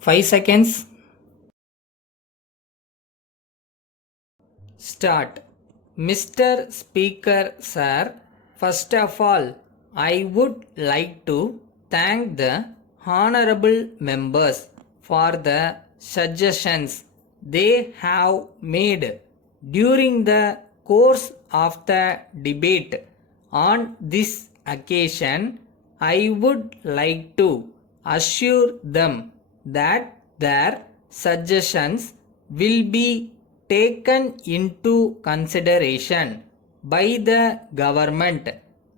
5 seconds. Start. Mr. Speaker, sir, first of all, I would like to thank the honorable members for the suggestions they have made during the course of the debate. On this occasion, I would like to assure them that their suggestions will be taken into consideration by the government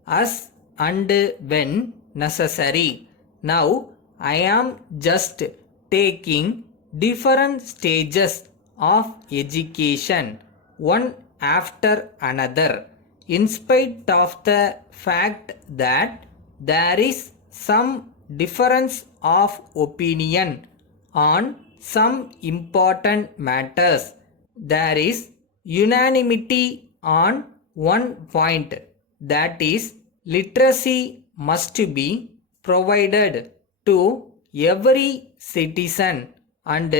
as and when necessary. Now I am just taking different stages of education one after another, in spite of the fact that there is some difference of opinion on some important matters. There is unanimity on one point, that is, literacy must be provided to every citizen and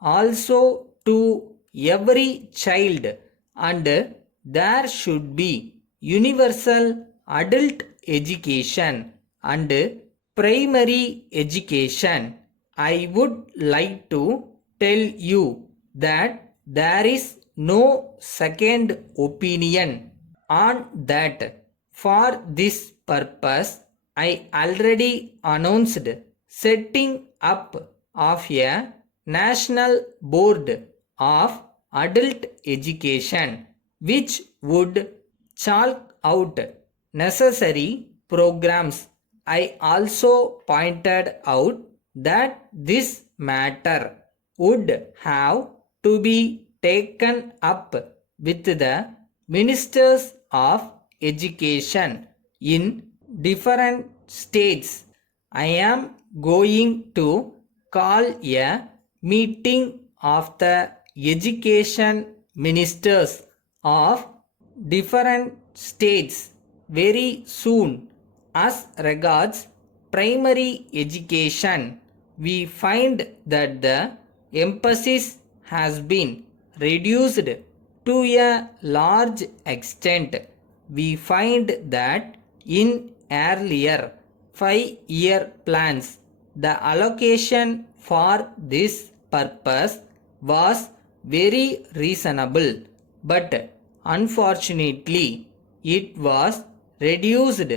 also to every child, and there should be universal adult education and primary education. I would like to tell you that there is no second opinion on that. For this purpose, I already announced setting up of a national board of adult education, which would chalk out necessary programs. I also pointed out that this matter would have to be taken up with the ministers of education in different states. I am going to call a meeting of the education ministers of different states very soon. As regards primary education, we find that the emphasis has been reduced to a large extent. We find that in earlier 5-year plans, the allocation for this purpose was very reasonable, but unfortunately it was reduced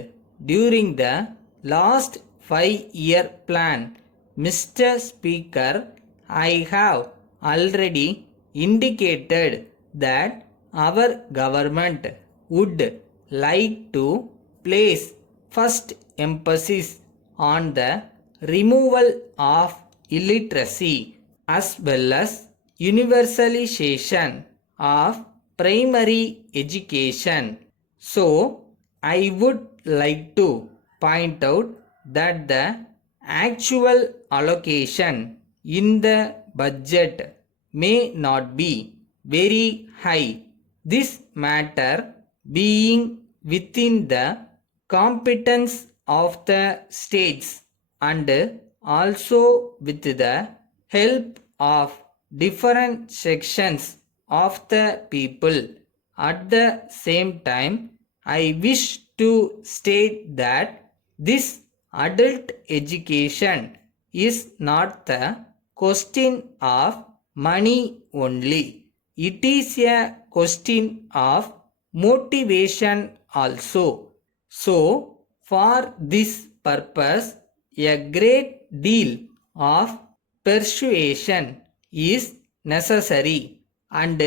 during the last 5-year plan. Mr. Speaker, I have already indicated that our government would like to place first emphasis on the removal of illiteracy as well as universalization of primary education. So, I would like to point out that the actual allocation in the budget may not be very high. This matter being within the competence of the states and also with the help of different sections of the people. At the same time, I wish to state that this adult education is not the question of money only. It is a question of motivation also. So, for this purpose, a great deal of persuasion is necessary, and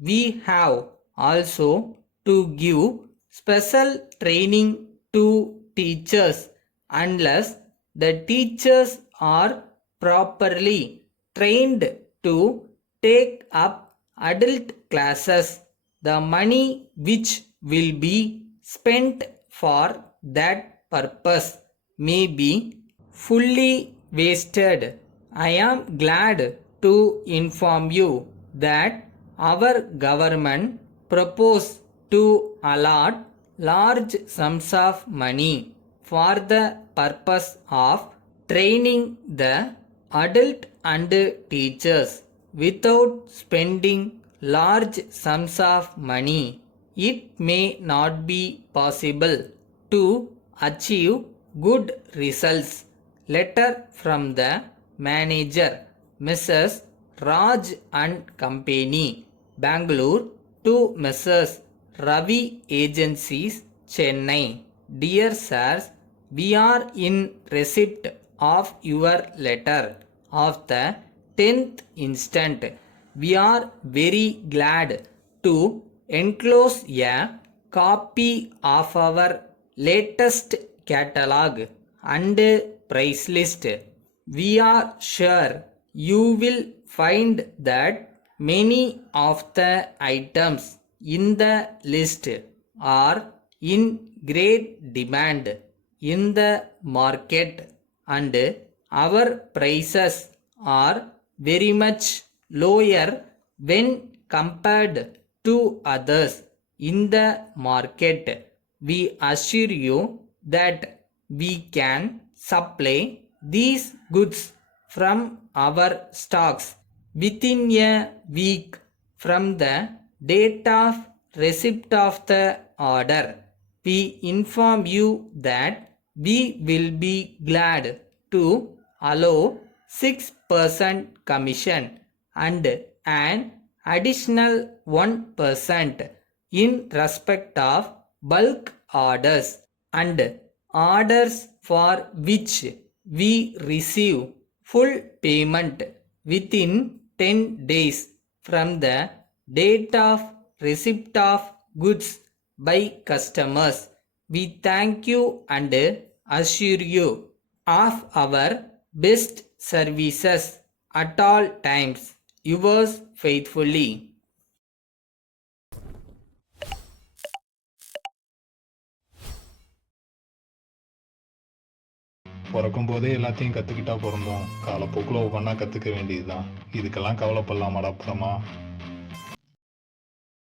we have also to give special training to teachers. Unless the teachers are properly trained to take up adult classes, the money which will be spent for that purpose may be fully wasted. I am glad to inform you that our government proposed to allot large sums of money for the purpose of training the adult and teachers without spending large sums of money. It may not be possible to achieve good results. Letter from the manager, Mrs. Raj and Company, Bangalore, to Messrs. Ravi Agencies, Chennai. Dear sirs, we are in receipt of your letter of the 10th instant. We are very glad to enclose a copy of our latest catalog and price list. We are sure you will find that many of the items in the list are in great demand in the market, and our prices are very much lower when compared to others in the market. We assure you that we can supply these goods from our stocks within a week from the date of receipt of the order. We inform you that we will be glad to allow 6% commission and an additional 1% in respect of bulk orders and orders for which we receive full payment within 10 days from the date of receipt of goods by customers. We thank you and assure you of our best services at all times. Yours faithfully. பிறக்கும் போதே எல்லாத்தையும் கற்றுக்கிட்டா பிறந்தோம், காலப்போக்கில் ஒவ்வொன்றா கற்றுக்க வேண்டியது தான். இதுக்கெல்லாம் கவலைப்படலாமாடா அப்புறமா?